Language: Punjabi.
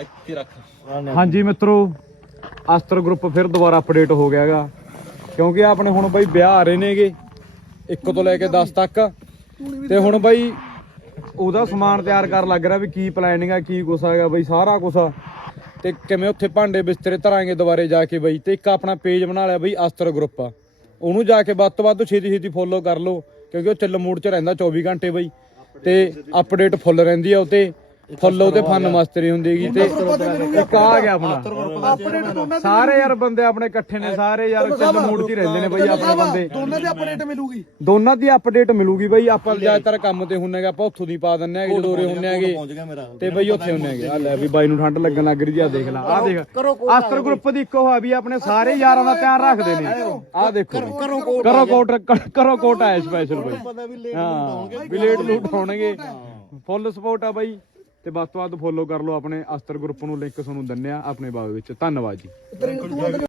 ਇੱਥੇ ਰੱਖ। ਹਾਂਜੀ ਮਿੱਤਰੋ ਅਸਤਰ ਗਰੁੱਪ ਫਿਰ ਦੁਬਾਰਾ ਅਪਡੇਟ ਹੋ ਗਿਆ ਹੈਗਾ। ਕਿਉਂਕਿ ਆਪਣੇ ਹੁਣ ਬਾਈ ਵਿਆਹ ਆ ਰਹੇ ਨੇਗੇ 1 ਤੋਂ ਲੈ ਕੇ 10 ਤੱਕ। ਤੇ ਹੁਣ ਬਾਈ ਉਹਦਾ ਸਮਾਨ ਤਿਆਰ ਕਰਨ ਲੱਗ ਰਿਹਾ ਵੀ ਕੀ ਪਲੈਨਿੰਗ ਆ, ਕੀ ਕੁਛ ਹੈਗਾ ਬਾਈ, ਸਾਰਾ ਕੁਛ ਤੇ ਕਿਵੇਂ ਉੱਥੇ ਭਾਂਡੇ ਬਿਸਤਰੇ ਧਰਾਂਗੇ ਦੁਬਾਰੇ ਜਾ ਕੇ ਬਈ। ਤੇ ਇੱਕ ਆਪਣਾ ਪੇਜ ਬਣਾ ਲਿਆ ਬਈ ਅਸਤਰ ਗਰੁੱਪ ਆ। ਉਹਨੂੰ ਜਾ ਕੇ ਵੱਧ ਤੋਂ ਵੱਧ ਛੇਤੀ ਛੇਤੀ ਫੋਲੋ ਕਰ ਲਓ, ਕਿਉਂਕਿ ਉਹ ਚੱਲ ਮੂਡ 'ਚ ਰਹਿੰਦਾ 24 ਘੰਟੇ ਬਈ। ਤੇ ਅਪਡੇਟ ਫੁੱਲ ਰਹਿੰਦੀ ਆ ਉਤੇ ਫੁੱਲ ਉਹਦੇ ਫਨ ਮਾਸਟਰੀ ਹੁੰਦੀ ਹੈਗੀ ਤੇ ਇੱਕ ਆ ਗਿਆ ਆਪਣਾ। ਸਾਰੇ ਯਾਰ ਬੰਦੇ ਆਪਣੇ ਇਕੱਠੇ ਨੇ ਸਾਰੇ ਯਾਰ ਚੱਲ ਮੂਡ 'ਚ ਹੀ ਰਹਿੰਦੇ ਨੇ ਬਾਈ ਆਪਣੇ ਬੰਦੇ। ਦੋਨਾਂ ਦੀ ਅਪਡੇਟ ਮਿਲੂਗੀ। ਦੋਨਾਂ ਦੀ ਅਪਡੇਟ ਮਿਲੂਗੀ ਬਾਈ ਆਪਾਂ ਜ਼ਿਆਦਾਤਰ ਕੰਮ ਤੇ ਹੁੰਨੇ ਆਪਾਂ ਉੱਥੋਂ ਦੀ ਪਾ ਦਿੰਨੇ ਆਗੇ ਜਦੋਂ ਉਰੇ ਹੁੰਨੇ ਮੇਰਾ। ਤੇ ਬਈ ਉੱਥੇ ਹੁੰਨੇ ਆਗੇ ਆ ਲੈ ਵੀ ਬਾਈ ਨੂੰ ਠੰਡ ਲੱਗਣ ਲੱਗ ਰਹੀ ਆ ਦੇਖ ਲੈ ਆ ਦੇਖ। ਅਸਤਰ ਗਰੁੱਪ ਦੀ ਇੱਕੋ ਹੋਇਆ ਵੀ ਆਪਣੇ ਸਾਰੇ ਯਾਰਾਂ ਦਾ ਧਿਆਨ ਰੱਖਦੇ ਨੇ। ਆ ਦੇਖੋ ਕਰੋ ਕੋਟ ਕਰੋ ਕੋਟ ਆਇਆ ਸਪੈਸ਼ਲ ਬਾਈ। ਹਾਂ ਵੀ ਲੇਟ ਲੂਟ ਹੋਣਗੇ ਫੁੱਲ ਸਪੋਰਟ ਆ ਬਾਈ। ਤੇ ਵੱਧ ਤੋਂ ਵੱਧ ਫੋਲੋ ਕਰ ਲਓ ਆਪਣੇ ਅਸਤਰ ਗਰੁੱਪ ਨੂੰ ਲਿੰਕ ਤੁਹਾਨੂੰ ਦਿੰਨੇ ਆ ਆਪਣੇ ਬਾਗ ਵਿੱਚ। ਧੰਨਵਾਦ ਜੀ।